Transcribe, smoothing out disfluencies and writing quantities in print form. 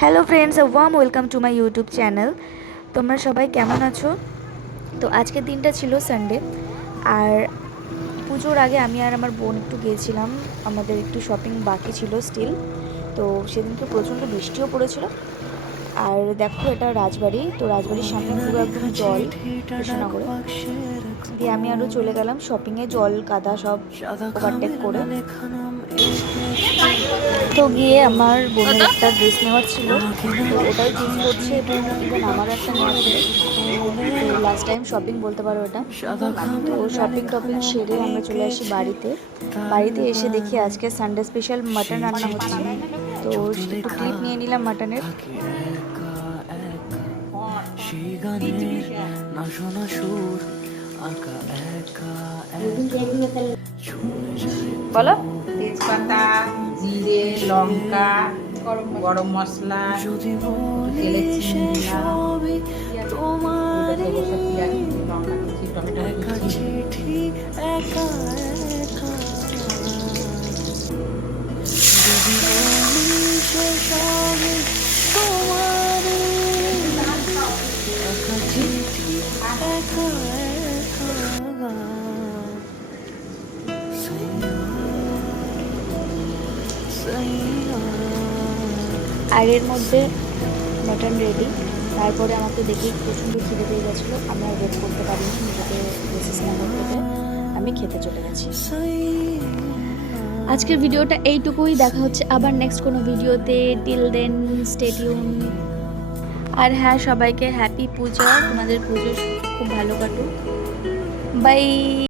Hello friends, warm welcome to my YouTube channel. তোমরা সবাই কেমন আছো? তো আজকের দিনটা ছিল সানডে, আর পুজোর আগে আমি আর আমার বোন একটু গিয়েছিলাম। আমাদের একটু শপিং বাকি ছিল স্টিল। তো সেদিনকে প্রচণ্ড বৃষ্টিও পড়েছিল। আর দেখো, এটা রাজবাড়ি। তো রাজবাড়ির সামনে পুরো একদম জল কৃষ্ণনগরে। দিয়ে আমি আরও চলে গেলাম শপিংয়ে, জল কাদা সব ওভারটেক করে। তো গিয়ে আমার বোনের একটা ড্রেস নেওয়ার ছিল, তো ওটাই চুজ করছে, এবং ইভেন আমারও একটা নেওয়ার ছিল। তো লাস্ট টাইম শপিং বলতে পারো এটা। তো শপিং টপিং সেরে আমরা চলে আসি বাড়িতে। বাড়িতে এসে দেখি আজকে সানডে স্পেশাল মাটন রান্না হচ্ছে। তো একটু ক্লিপ নিয়ে নিলাম মাটনের। বলো। তেজপাতা, জিরে, লঙ্কা, গরম মশলা, তেলে চিনি দিলাম, পেঁয়াজ, লঙ্কা কুচি, টমেটো কুচি। আর এর মধ্যে মাটন রেডি। তারপরে আমাকে দেখে প্রচণ্ড খিদে পেয়ে গেছিলো। আমি আর ওয়েট করতে পারিনি, নিজেকে রেসিস না করতে, আমি খেতে চলে গেছি। আজকের ভিডিওটা এইটুকুই। দেখা হচ্ছে আবার নেক্সট কোনো ভিডিওতে। Till then stay tuned. আর হ্যাঁ, সবাইকে হ্যাপি পূজা। তোমাদের পুজো খুব ভালো কাটুক। বাই।